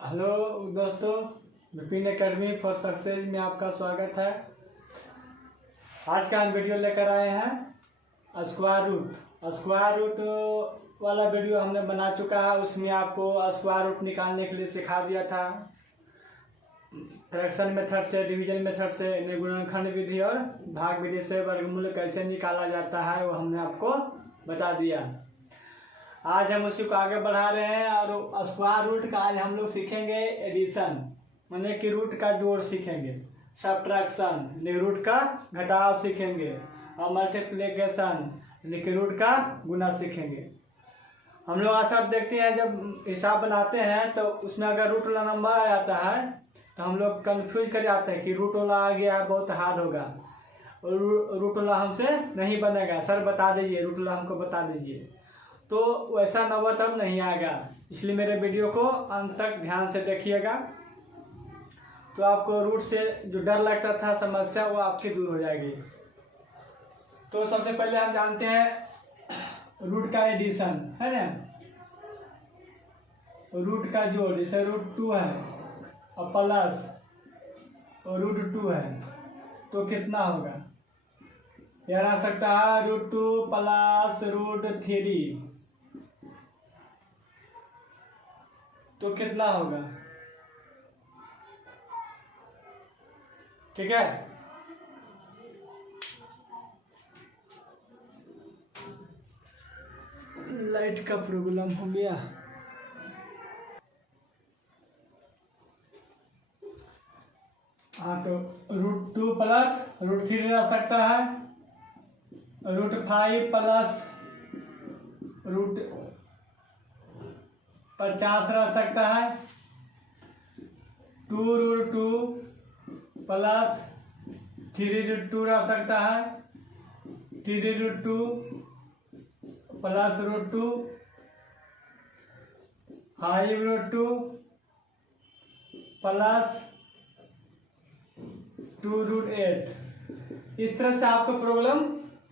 Hello दोस्तों, Vipin academy for success में आपका स्वागत है। आज का हम वीडियो लेकर आए हैं स्क्वायर रूट वाला वीडियो हमने बना चुका है। उसमें आपको स्क्वायर रूट निकालने के लिए सिखा दिया था। फ्रैक्शन मेथड से, डिवीजन मेथड से, गुणनखंड विधि और भाग विधि से वर्गमूल कैसे निकाला जाता है वो हमने आपको बता दिया। आज हम उसी को आगे बढ़ा रहे हैं और स्क्वायर रूट का आज हम लोग सीखेंगे एडिशन, माने कि रूट का जोड़ सीखेंगे, सब्ट्रैक्शन रूट का घटाव सीखेंगे और मल्टीप्लिकेशन यानी कि रूट का गुना सीखेंगे। हम लोग ऐसा देखते हैं जब हिसाब बनाते हैं तो उसमें अगर रूट वाला नंबर आ जाता है तो हम लोग कंफ्यूज कर जाते हैं कि रूट वाला आ गया है, बहुत हार्ड होगा और रूट वाला हमसे नहीं बनेगा, सर बता दीजिए रूट वाला हमको बता दीजिए। तो वैसा नंबर तब नहीं आएगा, इसलिए मेरे वीडियो को अंत तक ध्यान से देखिएगा। तो आपको रूट से जो डर लगता था समस्या वो आपकी दूर हो जाएगी। तो सबसे पहले हम जानते हैं रूट का एडिशन है ना, रूट का जोड़, जैसे रूट 2 है और प्लस और रूट 2 है तो कितना होगा। यार आ सकता है रूट 2 प्लस रूट 3 तो कितना होगा, ठीक है। लाइट का प्रॉब्लम हो गया। हाँ, तो रूट 2 प्लस रूट 3 रह सकता है, रूट 5 प्लस रूट 50 रह सकता है, 2 रूट 2 प्लस 3 रूट 2 रह सकता है, 3 root 2 plus root 2, 5 root 2 plus 2 root 8। इस तरह से आपको प्रॉब्लम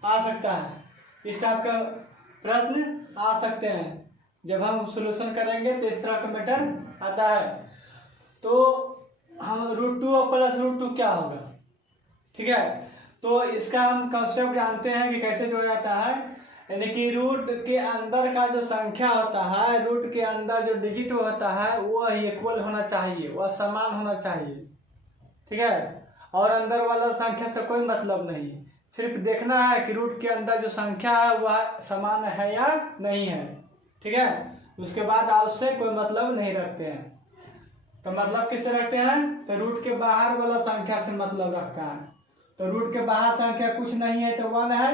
आ सकता है, इस टाइप का प्रश्न आ सकते हैं। जब हम सॉल्यूशन करेंगे तो इस तरह का मैटर आता है। तो हम रूट 2 और प्लस रूट 2 क्या होगा, ठीक है। तो इसका हम कंसेप्ट जानते हैं कि कैसे जोड़ा जाता है, यानी कि रूट के अंदर का जो संख्या होता है, रूट के अंदर जो डिजिट होता है वह इक्वल होना चाहिए, वह समान होना चाहिए, ठीक है। और अंदर वाला संख्या से कोई मतलब नहीं, सिर्फ देखना है कि रूट के अंदर जो संख्या है वह समान है या नहीं है, ठीक है। उसके बाद आप उससे कोई मतलब नहीं रखते हैं। तो मतलब किससे रखते हैं, तो रूट के बाहर वाला संख्या से मतलब रखता है। तो रूट के बाहर संख्या कुछ नहीं है तो 1 है,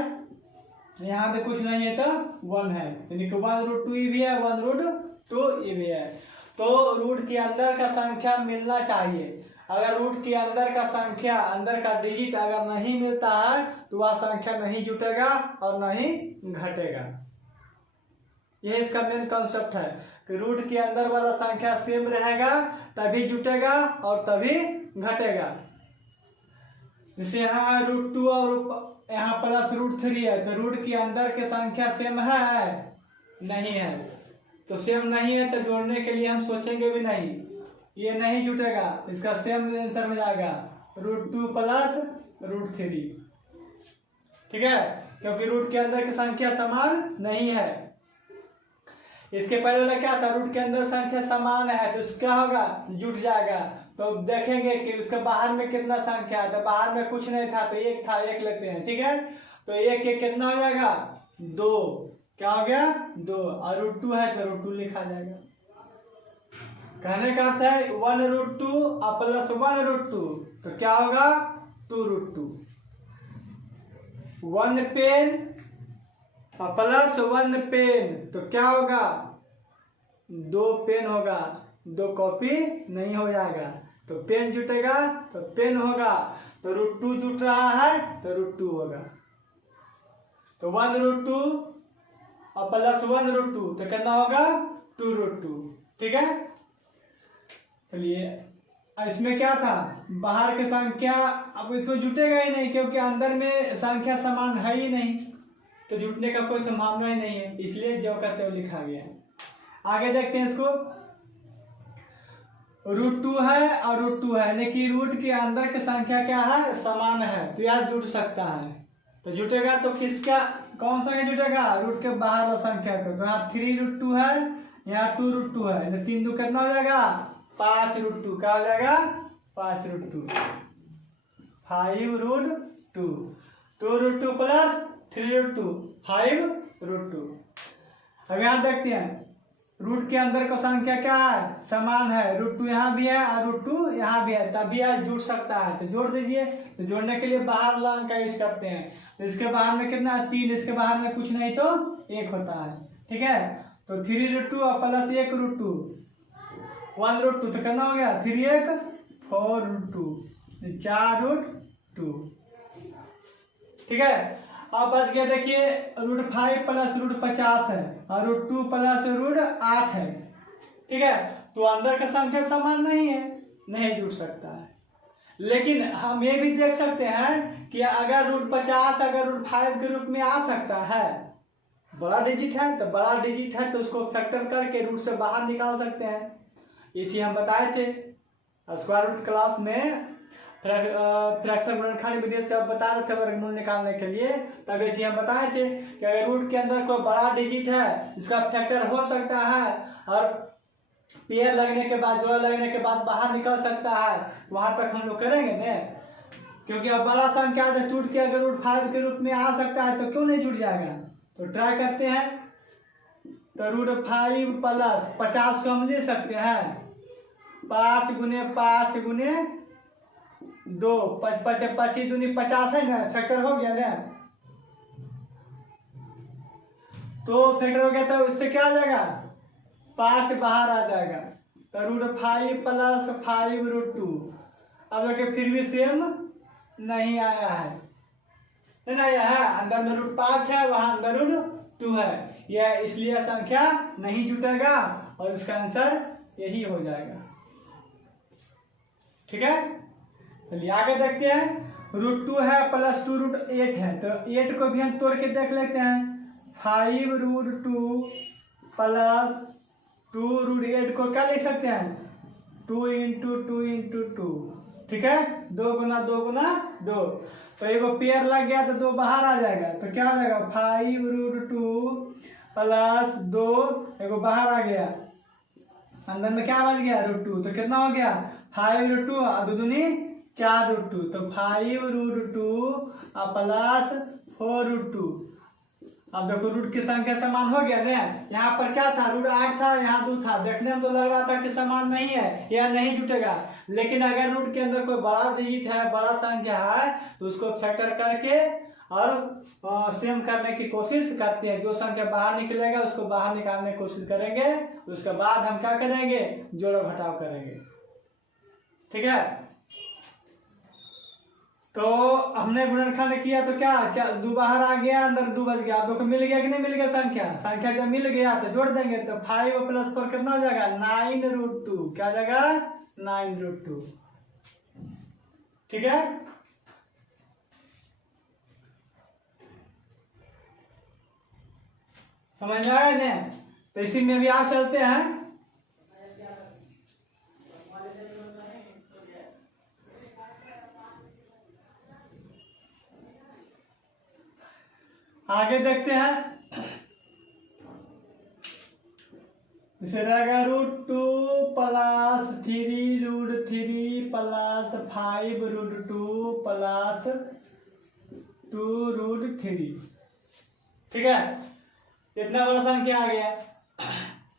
यहाँ पे कुछ नहीं है तो 1 है, यानी कि 1 रूट 2 भी है, 1 रूट 2 भी है। तो रूट के अंदर का संख्या मिलना चाहिए। अगर रूट के अंदर का संख्या, अंदर का डिजिट अगर नहीं मिलता है तो वह संख्या नहीं जुटेगा और नहीं घटेगा। यह इसका मेन कंसेप्ट है कि रूट के अंदर वाला संख्या सेम रहेगा तभी जुटेगा और तभी घटेगा। जैसे यहाँ रूट 2 और यहाँ प्लस रूट 3 है तो रूट के अंदर के संख्या सेम है नहीं है, तो सेम नहीं है तो जोड़ने के लिए हम सोचेंगे भी नहीं, ये नहीं जुटेगा, इसका सेम आंसर में जाएगा रूट 2 प्लस रूट 3, ठीक है, क्योंकि रूट के अंदर की संख्या समान नहीं है। इसके पहले वाला क्या था, रूट के अंदर संख्या समान है तो क्या होगा, जुट जाएगा। तो देखेंगे कि उसके बाहर में कितना संख्या है, तो बाहर में कुछ नहीं था तो 1 था, 1 लेते हैं, ठीक है। तो 1 कितना हो जाएगा, 2, क्या हो गया 2, और रूट 2 है तो रूट 2 लिखा जाएगा। कहने का अर्थ है 1 रूट 2 और प्लस 1 रूट 2 तो क्या होगा 2 रूट 2, 1 पेन और प्लस 1 पेन तो क्या होगा 2 पेन होगा, 2 कॉपी नहीं हो जाएगा, तो पेन जुटेगा तो पेन होगा, तो रूट 2 जुट रहा है तो रूट 2 होगा। तो 1 रूट 2 और प्लस 1 रूट 2 तो कितना होगा 2 रूट 2, ठीक है। चलिए इसमें क्या था, बाहर की संख्या अब इसमें जुटेगा ही नहीं क्योंकि अंदर में संख्या समान है ही नहीं, तो जुटने का कोई संभावना ही नहीं है, इसलिए जो कहते हो लिखा गया है। आगे देखते हैं इसको। √2 है और √2 है, यानी कि रूट के अंदर की संख्या क्या है, समान है, तो यह जुट सकता है। तो जुटेगा तो किसका, कौन सा जुटेगा, रूट के बाहर वाला संख्या को। तो यहाँ 3√2 है, यहाँ 2√2 है, 3 2 कितना हो जाएगा, 5√2। क्या हो जाएगा, 5√2, 5√2, 2√2 प्लस 3√2, 5√2। अब यहाँ देखते हैं रूट के अंदर का संख्या क्या है, समान है, √2 यहाँ भी है और √2 यहाँ भी है, तभी यह जुड़ सकता है। तो जोड़ दीजिए। तो जोड़ने के लिए बाहर वाला अंक का यूज करते हैं। तो इसके बाहर में कितना है, 3, इसके बाहर में कुछ नहीं तो 1 होता है। ठीक है, तो 3√2 और प्लस 1√2, 1√2, तो कितना हो गया, 3 1 4√2, 4√2। ठीक है, अब बच गया, देखिए √5 प्लस √50 है और √2 प्लस √8 है। ठीक है, तो अंदर का संख्या समान नहीं है, नहीं जुड़ सकता है। लेकिन हम ये भी देख सकते हैं कि अगर √50 अगर √5 के रूप में आ सकता है, बड़ा डिजिट है, तो बड़ा डिजिट है तो उसको फैक्टर करके रूट से बाहर निकाल सकते हैं। ये चीज हम बताए थे स्क्वायर रूट क्लास में, फ्रैक्शन गुणनखंड विधि से अब बता रहे थे वर्गमूल निकालने के लिए। तब ये चीज हम बताए थे कि अगर रूट के अंदर कोई बड़ा डिजिट है जिसका फैक्टर हो सकता है और पेयर लगने के बाद, जोड़ा लगने के बाद बाहर निकल सकता है, वहां तक हम लोग करेंगे ना। क्योंकि अब बड़ा संख्या टूट के अगर √5 के रूप में आ सकता है तो क्यों नहीं जुड़ जाएगा। तो ट्राई करते हैं। तो √5 प्लस 50 को हम ले सकते हैं, 5 गुने 5 गुने 2, 5 5 25 दूनी 50 है ना, फैक्टर हो गया ना। तो फैक्टर हो गया तो इससे क्या आ जाएगा, 5 बाहर आ जाएगा। तो √5 प्लस 5√2। अब देखिए फिर भी सेम नहीं आया है, नहीं आया है, अंदर में √5 है, वहां अंदर √2 है, यह इसलिए संख्या नहीं जुटेगा और इसका आंसर यही हो जाएगा। ठीक है, चलिए आगे देखते हैं। √2 है प्लस 2√8 है, तो 8 को भी हम तोड़ के देख लेते हैं। 5√2 प्लस 2√8 को क्या लिख सकते हैं, 2 × 2 × 2। ठीक है, 2 गुना 2 गुना 2, तो एगो पेयर लग गया तो 2 बाहर आ जाएगा, तो क्या हो जाएगा 5√2 प्लस 2, एगो बाहर आ गया, अंदर में क्या बच गया √2, तो कितना हो गया 5√2 और 2 दूनी 4√2, तो 5√2 और प्लस 4√2। अब देखो रूट की संख्या समान हो गया ना। यहाँ पर क्या था, √8 था, यहाँ 2 था, देखने में तो लग रहा था कि समान नहीं है, यह नहीं जुटेगा। लेकिन अगर रूट के अंदर कोई बड़ा डिजिट है, बड़ा संख्या है, तो उसको फैक्टर करके और सेम करने की कोशिश करते हैं। जो संख्या बाहर निकलेगा उसको बाहर निकालने की कोशिश करेंगे, उसके बाद हम क्या करेंगे, जोड़ घटाव करेंगे। ठीक है, तो हमने गुणनखंड किया तो क्या 2 बाहर आ गया, अंदर 2 बच गया। आपको मिल गया कि नहीं मिल गया, संख्या जब मिल गया तो जोड़ देंगे। तो 5 प्लस 4 कितना हो जाएगा 9√2, क्या जाएगा 9√2। ठीक है, समझ में आया ना। तो इसी में भी आप चलते हैं। आगे देखते हैं, इसे रहेगा √2 प्लस 3√3 प्लस 5√2 प्लस 2√3। ठीक है, इतना बड़ा संख्या आ गया।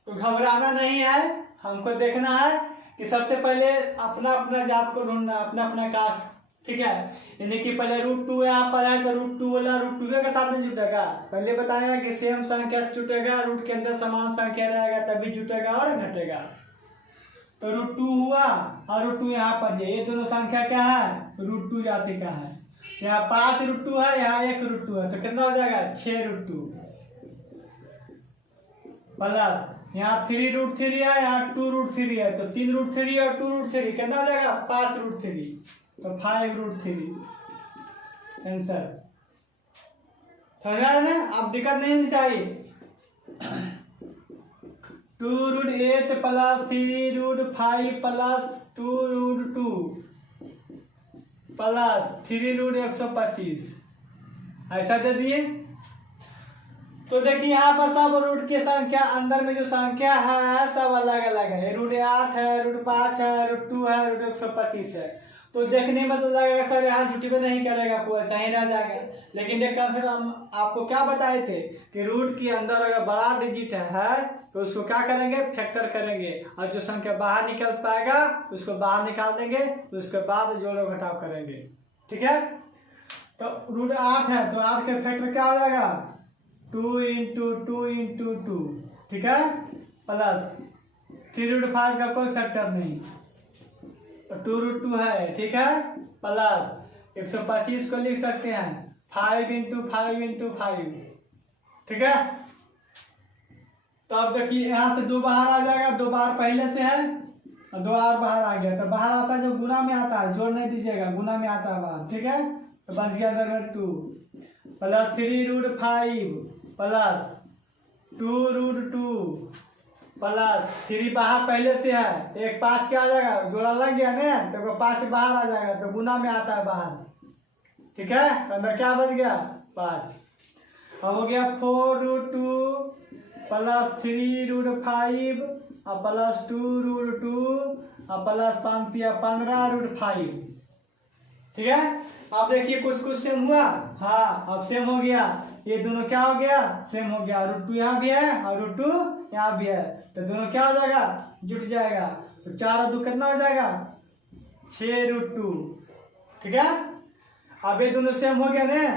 तो घबराना नहीं है, हमको देखना है कि सबसे पहले अपना अपना जात को ढूंढना, अपना अपना कास्ट। ठीक है, यानी कि पहले √2 यहाँ पर है तो √2 वाला √2 के साथ नहीं जुटेगा। पहले बताया कि सेम संख्या से जुटेगा, रूट के अंदर समान संख्या रहेगा तभी जुटेगा और घटेगा। तो √2 हुआ और √2 यहाँ पर है, ये दोनों संख्या क्या है, √2 जाति का है। यहाँ 5√2 है, यहाँ 1√2 है, तो कितना हो जाएगा 6√2 प्लस यहाँ 3√3 है, यहाँ 2√3 है, तो 3√3 और 2√3 कितना हो जाएगा 5√3, तो 5√3 आंसर। समझ आ रहा है ना? अब दिक्कत नहीं होनी चाहिए। 2√8 प्लस 3√5 प्लस 2√2 प्लस 3√125 ऐसा दे दिए। तो देखिए यहाँ पर सब रूट की संख्या, अंदर में जो संख्या है सब अलग अलग है। √8 है, √5 है, √2 है, √125 है। तो देखने में तो लगेगा सर यहाँ जुटिबे नहीं करेगा, पूरा सही रह जाएगा। लेकिन एक कंसेप्ट हम आपको क्या बताए थे कि रूट के अंदर अगर बड़ा डिजिट है तो उसको क्या करेंगे, फैक्टर करेंगे, और जो संख्या बाहर निकल पाएगा उसको बाहर निकाल देंगे, उसके बाद जोड़ो घटाव करेंगे। ठीक है, तो √8 है तो 8 के फैक्टर क्या हो जाएगा, 2 × 2 × 2, ठीक है, प्लस 3√5 का कोई फैक्टर नहीं, तो 2√2 है, ठीक है, प्लस 125 को लिख सकते हैं 5 × 5 × 5, ठीक है। तो अब देखिए यहाँ से 2 बाहर आ जाएगा, 2 बाहर पहले से है और 2 और बाहर आ गया, तो बाहर आता है जो गुना में आता है, जोड़ नहीं दीजिएगा, गुना में आता है बाहर, ठीक है। तो बच गया अंदर में 2 प्लस 3√5 प्लस 2√2 प्लस 3 बाहर पहले से है, एक 5 क्या आ जाएगा, जोड़ा लग गया ना, तो 5 बाहर आ जाएगा, तो गुना में आता है बाहर, ठीक है। तो अंदर क्या बच गया 5। अब हो गया 4√2 प्लस 3√5 और प्लस 2√2 और प्लस 15√5, ठीक है। अब देखिए कुछ सेम हुआ, हाँ अब सेम हो गया, ये दोनों क्या हो गया, सेम हो गया, √2 यहाँ भी है और √2 यहाँ भी है, तो दोनों क्या हो जाएगा, जुट जाएगा। तो 4 और 2 कितना हो जाएगा, 6√2, ठीक है। अब ये दोनों सेम हो गया ना,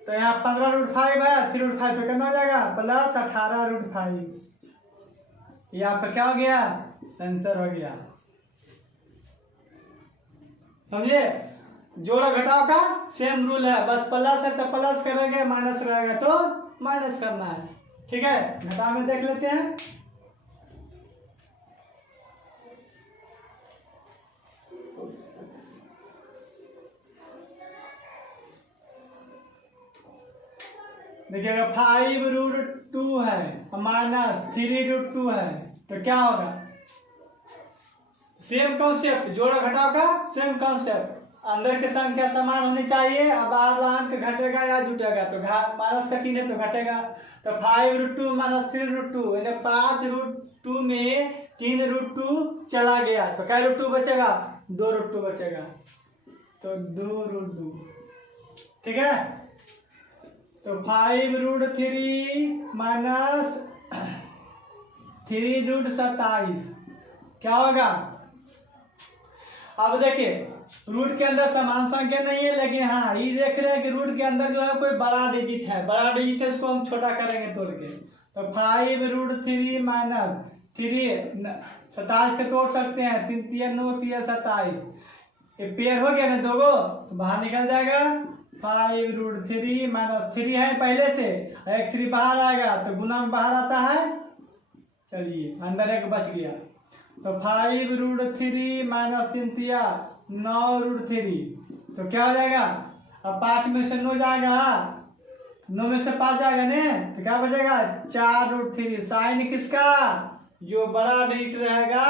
तो यहाँ 15√5 है, 3√5 तो कितना हो जाएगा, प्लस 18√5, यहाँ पर क्या हो गया, आंसर हो गया। समझिए, जोड़ा घटाव का सेम रूल है, बस प्लस है तो प्लस करेंगे, माइनस रहेगा तो माइनस करना है, ठीक है। घटाव में देख लेते हैं। देखिएगा 5√2 है माइनस 3√2 है, तो क्या होगा, सेम कॉन्सेप्ट, जोड़ा घटाव का सेम कॉन्सेप्ट, अंदर की संख्या समान होनी चाहिए, अब बाहर अंक घटेगा या जुटेगा, तो माइनस का चिन्ह तो घटेगा। तो 5√2 माइनस 3√2 यानी 5√2 में 3√2 चला गया, तो क्या √2 बचेगा, 2√2 बचेगा, तो 2√2, ठीक है। तो 5√3 माइनस 3√27 क्या होगा। अब देखिए रूट के अंदर समान संख्या नहीं है, लेकिन हाँ ये देख रहे हैं कि रूट के अंदर जो है कोई बड़ा डिजिट है, बड़ा डिजिट है, उसको हम छोटा करेंगे तोड़ के। तो 5√3 माइनस 27 के तोड़ सकते हैं, 3 × 9 = 27, ये पेयर हो गया ना दोगो, तो बाहर निकल जाएगा। 5√3 माइनस 3 है पहले से, एक 3 बाहर आएगा तो गुना में बाहर आता है, चलिए अंदर एक बच गया। तो 5√3 माइनस 3 9√3, तो क्या हो जाएगा, अब 5 में से 9 जाएगा, 9 में से 5 जाएगा ने, तो क्या बचेगा 4√3। साइन किसका, जो बड़ा डिजिट रहेगा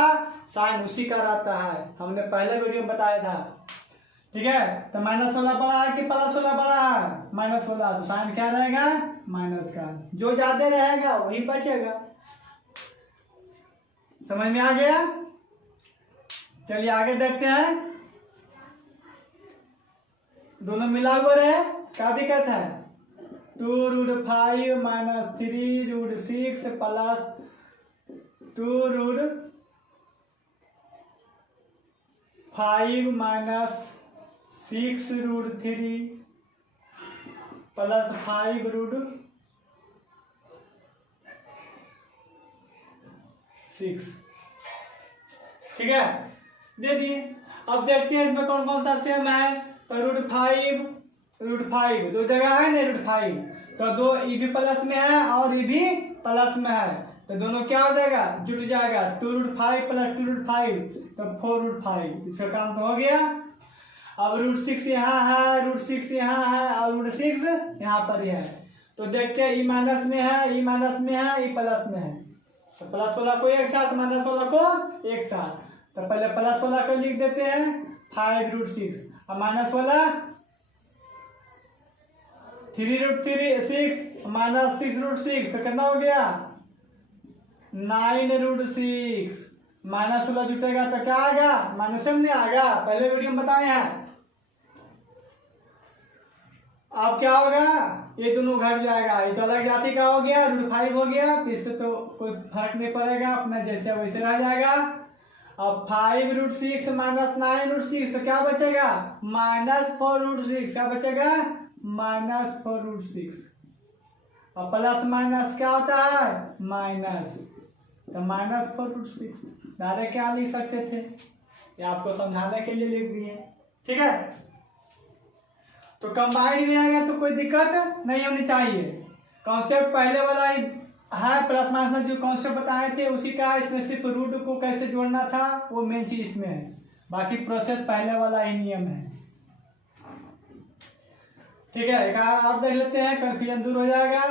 साइन उसी का रहता है, हमने पहले वीडियो में बताया था, ठीक है। तो माइनस वाला बड़ा है कि प्लस वाला बड़ा है, माइनस वाला, तो साइन क्या रहेगा, माइनस का, जो ज्यादा रहेगा वही बचेगा। समझ में आ गया, चलिए आगे देखते हैं। दोनों मिला हुआ रहे, क्या दिक्कत है, 2√5 माइनस 3√6 प्लस 2√5 माइनस 6√3 प्लस 5√6, ठीक है, दे दिए। अब देखते हैं इसमें कौन कौन सा सेम है। तो √5 दो जगह है ना, √5 तो 2 ये भी प्लस में है और ये भी प्लस में है, तो दोनों क्या हो जाएगा, जुट जाएगा। 2√5 प्लस 2√5 तो 4√5, इसका काम तो हो गया। अब √6 यहाँ है, √6 यहाँ है और √6 यहाँ पर ही है, तो देखते हैं ई माइनस में है, ई माइनस में है, ई प्लस में है। तो प्लस वाला को एक साथ, माइनस वाला को एक साथ। तो पहले प्लस वाला को लिख देते हैं 5√6 और माइनस वाला 3√6 माइनस 6√6। तो कितना हो गया 9√6। माइनस वाला जुटेगा तो क्या आएगा, माइनस में आएगा, पहले वीडियो में बताए हैं। अब क्या होगा, ये दोनों घट जाएगा, ये तो अलग जाति का हो गया, √5 हो गया, तो इससे तो कोई फर्क नहीं पड़ेगा, अपना जैसे वैसे रह जाएगा। अब 5√6 माइनस 9√6 तो क्या बचेगा, -4√6। क्या बचेगा, -4√6। और प्लस माइनस क्या होता है, माइनस, तो -4√6 डायरेक्ट क्या लिख सकते थे, ये आपको समझाने के लिए लिख दिए। ठीक है, तो कंबाइंड में आएगा तो कोई दिक्कत नहीं होनी चाहिए। कॉन्सेप्ट पहले वाला ही है, प्लस माइनस जो कॉन्सेप्ट बताए थे उसी का, इसमें सिर्फ रूट को कैसे जोड़ना था वो मेन चीज इसमें है, बाकी प्रोसेस पहले वाला ही नियम है। ठीक है, एक और देख लेते हैं, कंफ्यूजन दूर हो जाएगा।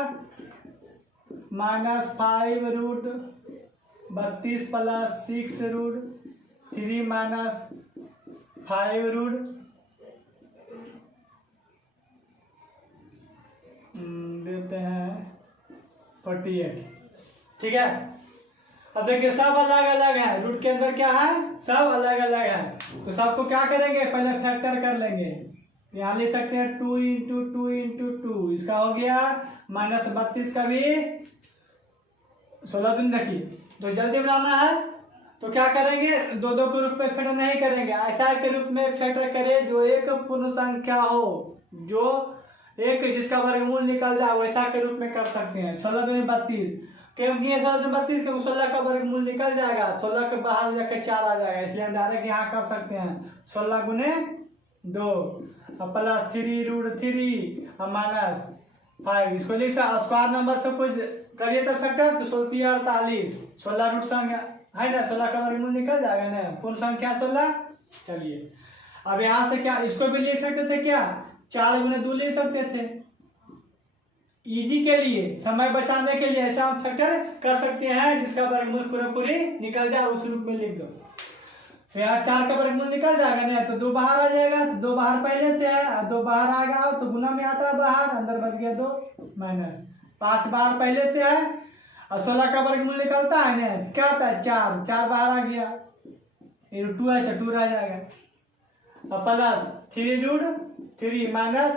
-5√32 प्लस 6√3 माइनस 5 देते हैं 48। ठीक है, अब देखिए सब अलग अलग है, रूट के अंदर क्या है, सब अलग अलग है। तो सबको क्या करेंगे, पहले फैक्टर कर लेंगे। यहाँ लिख सकते हैं 2 × 2 × 2, इसका हो गया -32 का भी 16 दिन रखिए। तो जल्दी बनाना है तो क्या करेंगे, दो दो के रूप में फैक्टर नहीं करेंगे, ऐसा के रूप में फैक्टर करें जो एक पूर्ण संख्या हो, जो एक जिसका वर्गमूल निकल जाए, वैसा के रूप में कर सकते हैं। 16 दूनी 32, क्योंकि 16 दूनी 32 क्योंकि 16 का वर्गमूल निकल जाएगा, 16 के बाहर जाकर 4 आ जाएगा, इसलिए हम डायरेक्ट यहाँ कर सकते हैं 16 × 2 और प्लस 3√3 और -5। इसको लिख स्क्वायर नंबर से कुछ करिए तो फैक्टर, तो 16 48, 16 रूट संख्या है ना, 16 का वर्गमूल निकल जाएगा ना, पूर्ण संख्या 16। चलिए अब यहाँ से क्या, इसको भी लिख सकते थे क्या, 4 × 2 ले सकते थे, इजी के लिए, समय बचाने के लिए ऐसा हम फैक्टर कर सकते हैं जिसका वर्गमूल पूरी निकल जाए, उस रूप में लिख दो। तो यहाँ 4 का वर्गमूल निकल जाएगा ना, तो 2 बाहर आ जाएगा, तो 2 बाहर पहले से है, और 2 बाहर आ गया तो गुना में आता है बाहर, अंदर बच गया 2 माइनस 5 बाहर पहले से है, और 16 का वर्गमूल निकलता है ना, क्या होता है 4 बाहर आ गया, 2 है तो 2 रह जाएगा, और प्लस 3√3 माइनस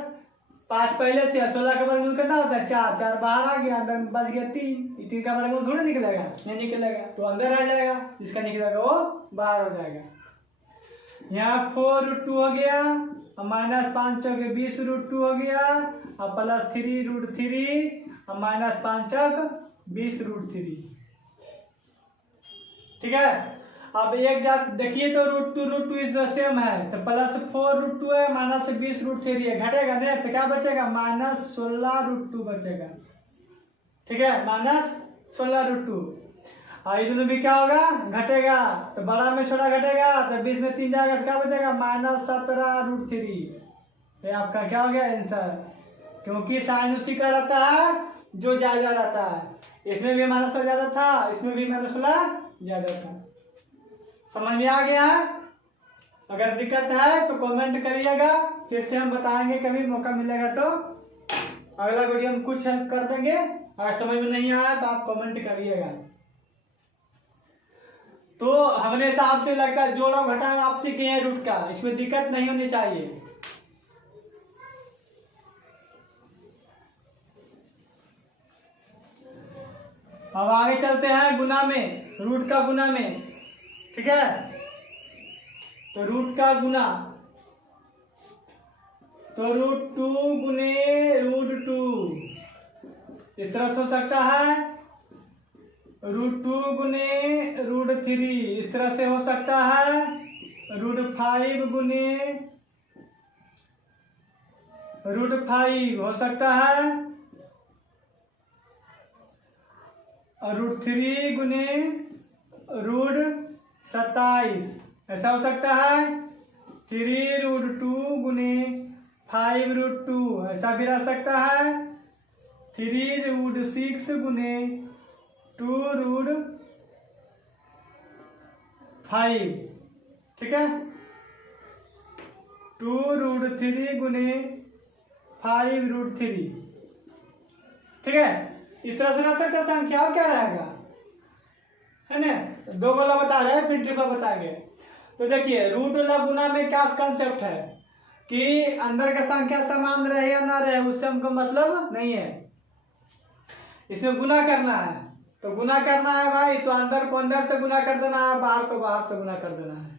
5 पहले से, 16 का वर्गमूल कितना होता है 4 बाहर आ गया, अंदर बच गया 3 का वर्गमूल थोड़ा निकलेगा, नहीं निकलेगा, तो अंदर आ जाएगा, जिसका निकलेगा वो बाहर हो जाएगा। यहाँ 4√2 हो गया और -5 चौके 20√2 हो गया, और प्लस 3√3 और -5 चौक 20√3। ठीक है, अब एक जात देखिए तो √2 इज सेम है, तो प्लस 4√2 है, माइनस 20√3 है, घटेगा नहीं तो क्या बचेगा, -16√2 बचेगा। ठीक है, -16√2, और इधर भी क्या होगा, घटेगा, तो बड़ा में छोटा घटेगा, तो 20 में 3 जाएगा, तो क्या बचेगा, -17√3। तो आपका क्या हो गया आंसर, क्योंकि साइन उसी का रहता है जो ज्यादा रहता है, इसमें भी -16 ज्यादा था, इसमें भी -16 ज्यादा था। समझ में आ गया है, अगर दिक्कत है तो कमेंट करिएगा, फिर से हम बताएंगे, कभी मौका मिलेगा तो अगला वीडियो में कुछ हेल्प कर देंगे। अगर समझ में नहीं आया तो आप कमेंट करिएगा। तो हमेशा आपसे लगता है जोड़ो घटाओ आप सीखे हैं रूट का, इसमें दिक्कत नहीं होनी चाहिए। अब आगे चलते हैं गुना में, रूट का गुना में। ठीक है, तो रूट का गुना, तो √2 × √2 इस तरह से हो सकता है, √2 × √3 इस तरह से हो सकता है, √5 × √5 हो सकता है, और √3 × √27 ऐसा हो सकता है, 3√2 × 5√2 ऐसा भी रह सकता है, 3√6 गुने 2√5, ठीक है, 2√3 गुने 5√3, ठीक है। इस तरह से रख सकते संख्या। क्या रहेगा, है ना, दो वाला बता रहे हैं, फिर ट्रिपल बताएंगे। तो देखिए रूट वाला गुना में क्या कंसेप्ट है कि अंदर का संख्या समान रहे या ना रहे उससे हमको मतलब नहीं है, इसमें गुना करना है। तो गुना करना है भाई, तो अंदर को अंदर से गुना कर देना है, बाहर को बाहर से गुना कर देना है,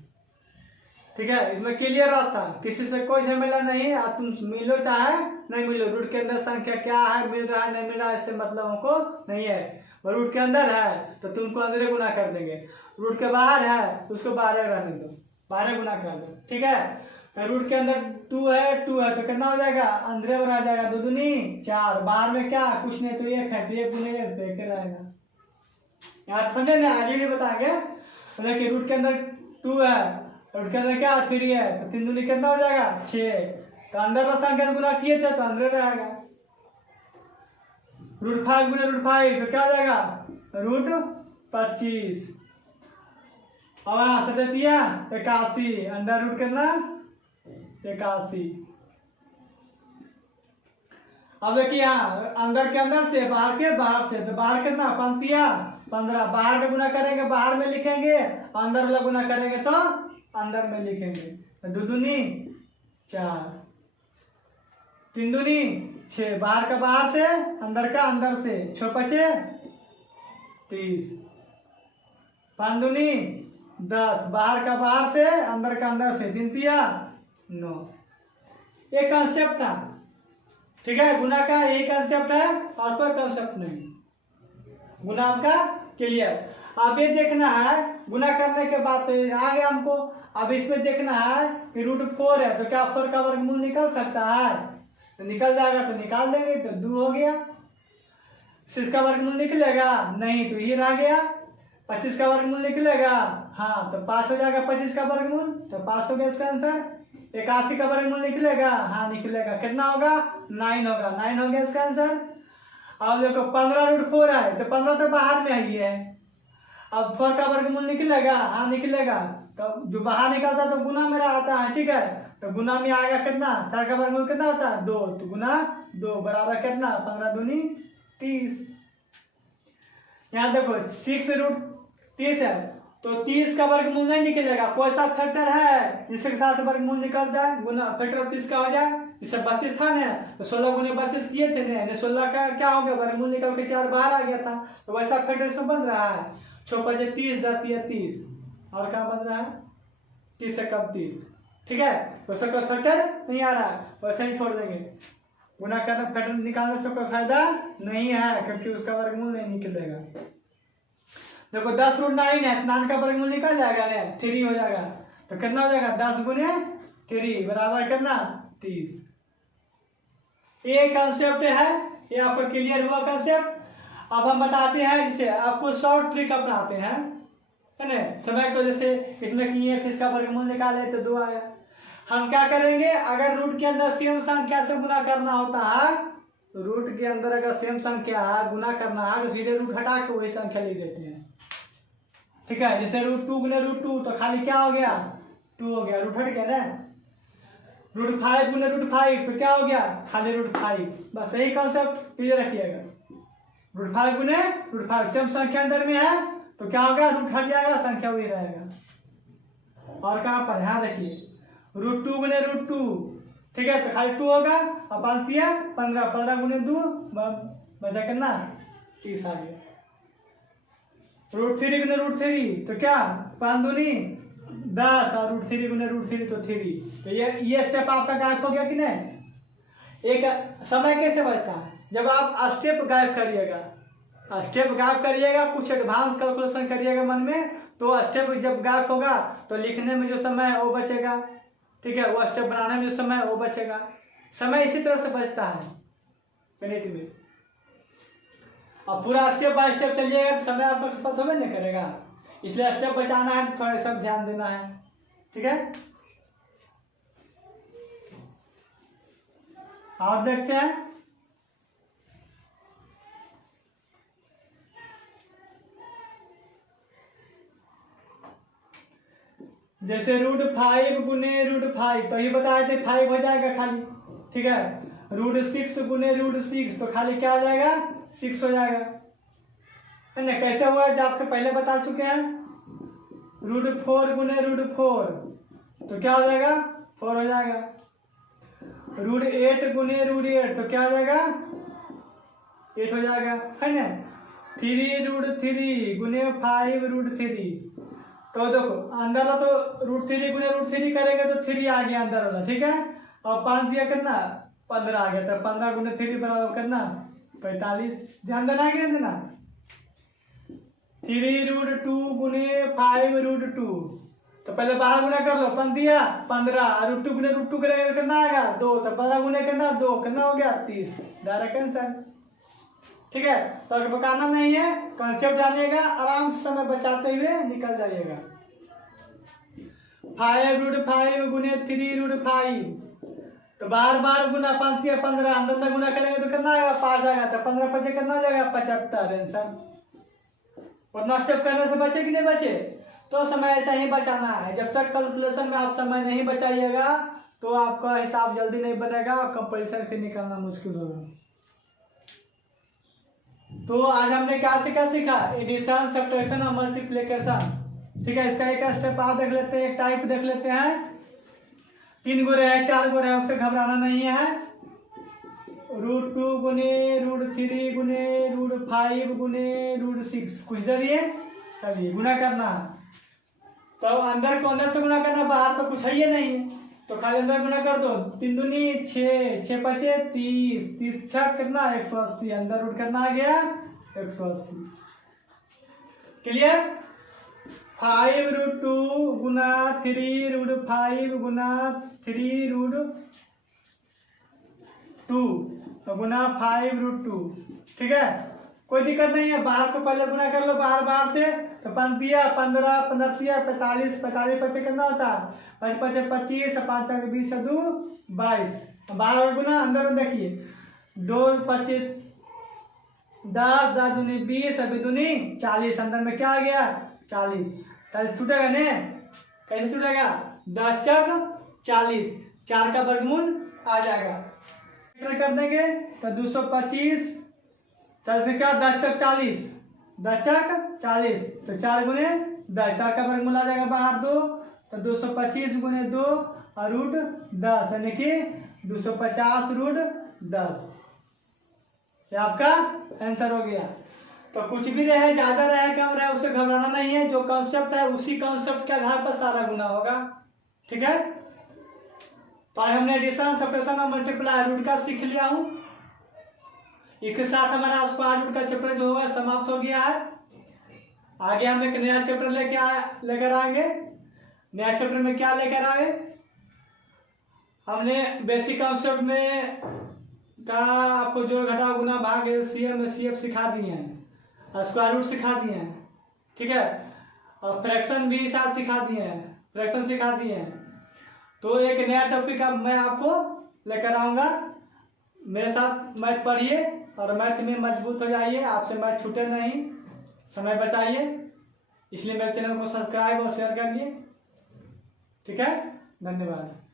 ठीक है। इसमें क्लियर रास्ता, किसी से कोई झमेला नहीं है। तुम मिलो चाहे नहीं मिलो, रूट के अंदर संख्या क्या है, मिल रहा है नहीं मिल रहा है, इससे मतलब हमको नहीं है। और रूट के अंदर है तो तुमको अंदर गुना कर देंगे, रूट के बाहर है तो उसको बाहर रहने दो, बाहर गुना कर दो, ठीक है। तो रूट के अंदर 2 है तो कितना हो जाएगा, अंदर में आ जाएगा 2 दूनी 4, बाहर में क्या कुछ नहीं तो 1 है, तो 1 गुने 1 तो 1 रहेगा। यहाँ समझे ना, आगे भी बताएंगे। तो देखिए रूट के अंदर 2 है, रूट के अंदर क्या 3 है, तो 3 दूनी कितना हो जाएगा 6, तो अंदर का संख्या गुना किए थे तो अंदर रहेगा। √5 गुने √5 तो क्या हो जाएगा √25, और यहाँ से दे दिया 81, अंडर रूट करना 81। अब देखिए यहाँ अंदर के अंदर से बाहर के बाहर से, तो बाहर कितना 15, बाहर का गुना करेंगे बाहर में लिखेंगे, अंदर वाला गुना करेंगे तो अंदर में लिखेंगे। तो 2 दूनी 4, 3 दूनी 6, बाहर का बाहर से अंदर का अंदर से, 6 5 30, 5 दूनी 10, बाहर का बाहर से अंदर का अंदर से, 3 तिया 9। एक कंसेप्ट था, ठीक है, गुना का यही कंसेप्ट है और कोई कंसेप्ट नहीं। गुना आपका क्लियर। अब ये देखना है गुना करने के बाद आ गया हमको, अब इसमें देखना है कि √4 है तो क्या 4 का वर्गमूल निकल सकता है, तो निकल जाएगा तो निकाल देंगे, तो 2 हो गया। 6 का वर्गमूल निकलेगा नहीं, तो ये रह गया। 25 का वर्गमूल निकलेगा, हाँ तो 5 हो जाएगा 25 का वर्गमूल, तो 5 हो गया इसका आंसर। 81 का वर्गमूल निकलेगा, हाँ निकलेगा, कितना होगा 9 होगा, 9 हो गया इसका आंसर। अब देखो 15√4 है तो 15 तो बाहर में ही है, अब 4 का वर्गमूल निकलेगा, हाँ निकलेगा, तो जो बाहर निकलता है तो गुना में आता है, ठीक है, तो गुना में आएगा कितना, 4 का वर्गमूल कितना होता है 2, तो गुना 2 बराबर कितना 15 दूनी 30। यहाँ देखो 6√30 है तो 30 का वर्गमूल नहीं निकलेगा, कोई सा फैक्टर है जिसके साथ वर्गमूल निकल जाए, गुना फैक्टर 30 का हो जाए। जैसे 32 था ना तो 16 गुने 32 किए थे ना, 16 का क्या हो गया वर्गमूल निकल के 4 बाहर आ गया था, तो वैसा फैक्टर इसमें बन रहा है। 6 5 30 10 30, और क्या बन रहा है 30 से कम 30, ठीक है, तो उसका कोई फैक्टर नहीं आ रहा है, वैसे ही छोड़ देंगे। गुना करना फैक्टर निकालने से कोई फायदा नहीं है क्योंकि उसका वर्गमूल नहीं निकलेगा। देखो 10√9 है, 9 का वर्गमूल निकल जाएगा ना 3 हो जाएगा, तो कितना हो जाएगा 10 गुने 3 बराबर कितना 30। ये कंसेप्ट है, ये आपको क्लियर हुआ कंसेप्ट। अब हम बताते हैं, जैसे आपको शॉर्ट ट्रिक अपनाते हैं, है ना, समय को जैसे इसमें किए इसका वर्गमूल निकाले तो 2 आया। हम क्या करेंगे, अगर रूट के अंदर सेम संख्या से गुना करना होता है, तो रूट के अंदर अगर सेम संख्या है गुना करना है तो सीधे रूट हटा के वही संख्या लिख देते हैं, ठीक है। जैसे √2 गुने √2 तो खाली क्या हो गया 2 हो गया, रूट हट गया ना। √5 गुने √5 तो क्या हो गया खाली √5, बस यही कॉन्सेप्ट क्लियर रखिएगा। √5 गुने √5 सेम संख्या अंदर में है तो क्या होगा रूट हट जाएगा, संख्या वही रहेगा। और कहाँ पर यहाँ देखिए √2 गुने √2, ठीक है, तो खाली 2 होगा, अब 15 15 गुने 2 बचा करना 30 आ गया। √3 गुने √3 तो क्या 5 दूनी 10, और √3 गुने √3 तो 3, तो ये स्टेप आपका गायब हो गया कि नहीं। एक समय कैसे बचता है, जब आप स्टेप गायब करिएगा, स्टेप गायब करिएगा, कुछ एडवांस कैलकुलेशन करिएगा मन में, तो स्टेप जब गायब होगा तो लिखने में जो समय है वो बचेगा, ठीक है, वो स्टेप बनाने में जो समय है वो बचेगा। समय इसी तरह से बचता है गणित में। अब पूरा स्टेप बाय स्टेप चलिएगा तो समय आपका खपत होबे नहीं करेगा, इसलिए स्टेप बचाना है तो थोड़ा सब ध्यान देना है, ठीक है। और देखते हैं जैसे √5 गुने √5, तो ये बताए थे 5 हो जाएगा खाली, ठीक है। √6 गुने √6, तो खाली क्या हो जाएगा, 6 हो जाएगा, है ना। कैसे हुआ जो आपके पहले बता चुके हैं। √4 गुने √4, तो क्या हो जाएगा, 4 हो जाएगा। √8 गुने √8, तो क्या हो जाएगा, 8 हो जाएगा, है ना। 3 √3 गुने 5 √3, तो देखो अंदर वाला तो √3 गुने √3 करेंगे तो 3 आ गया अंदर वाला, ठीक है। और 5 दिया करना 15 आ गया, तो 15 गुने 3 बराबर करना 45। ध्यान देना है कि नहीं देना। 3 √2 गुने 5 √2, तो पहले बाहर गुना कर लो, 15 दिया 15, √2 गुने √2 करेंगे तो कितना आएगा 2, तो 15 गुने करना 2, कितना हो गया 30, डायरेक्ट आंसर, ठीक है। तो अगर पकाना नहीं है, कॉन्सेप्ट जानिएगा, आराम से समय बचाते हुए निकल जाइएगा। 5 √5 गुने 3 √5, तो बार बार गुना 5 या 15, अंदर गुना करेंगे तो कितना आएगा 5 आएगा, तो 15 5 कितना आ जाएगा 75 आंसर। वरना स्टेप करने से बचे कि नहीं बचे, तो समय ऐसा ही बचाना है। जब तक कैलकुलेशन में आप समय नहीं बचाइएगा तो आपका हिसाब जल्दी नहीं बनेगा और कंपैरिजन फिर निकालना मुश्किल होगा। तो आज हमने क्या सीखा, एडिशन, सब्ट्रैक्शन और मल्टीप्लिकेशन, ठीक है। इसका एक स्टेप आप देख लेते हैं, एक टाइप देख लेते हैं। 3 गोरे है 4 गोरे है, उससे घबराना नहीं है। √2 गुने √3 गुने √5 गुने √6, कुछ दे दिए, चलिए गुना करना। तो अंदर को अंदर से गुना करना, बाहर तो कुछ है ही नहीं है, तो खाली अंदर गुना कर दो। 3 दूनी 6, 6 5 30, 30 6 कितना 180, अंदर रूट करना आ गया 180। क्लियर। 5 √2 गुना 3 √5 गुना 3 √2 गुना 5 √2, ठीक है। कोई दिक्कत नहीं है, बाहर को पहले गुना कर लो, बाहर से, तो 5 दिया 15, 15 दिया 45, 45 5 कितना होता है 5 5 25, 5 20 2 22, बाहर और गुना, अंदर में देखिए 2 5 10, 10 दूनी 20, अभी दूनी 40, अंदर में क्या आ गया 40, 40 छूटेगा ने, कैसे छूटेगा 10 चक 40, 4 का वर्गमूल आ जाएगा, कर देंगे तो 225, 40 से क्या 10 चक 40, 10 चक 40, तो 4 गुने 10, 4 का वर्गमूल आ जाएगा बाहर 2, तो 225 गुने 2 और √10, यानी कि 250 √10, ये आपका आंसर हो गया। तो कुछ भी रहे, ज्यादा रहे कम रहे, उससे घबराना नहीं है, जो कॉन्सेप्ट है उसी कॉन्सेप्ट के आधार पर सारा गुना होगा, ठीक है। तो आज हमने एडिशन, सब्ट्रैक्शन और मल्टीप्लाई रूट का सीख लिया हूं। इसके साथ हमारा स्क्वायर रूट का चैप्टर जो होगा समाप्त हो गया है। आगे हम एक नया चैप्टर लेकर आएंगे। नया चैप्टर में क्या लेकर आए, हमने बेसिक कॉन्सेप्ट में का आपको जोड़ घटाव गुना भाग LCM HCF सिखा दिए हैं, स्क्वायर रूट सिखा दिए हैं, ठीक है। और फ्रैक्शन भी साथ सिखा दिए हैं, फ्रैक्शन सिखा दिए हैं। तो एक नया टॉपिक अब मैं आपको लेकर आऊँगा। मेरे साथ मैथ पढ़िए और मैथ में मजबूत हो जाइए, आपसे मैथ छूटे नहीं, समय बचाइए। इसलिए मेरे चैनल को सब्सक्राइब और शेयर करिए, ठीक है। धन्यवाद।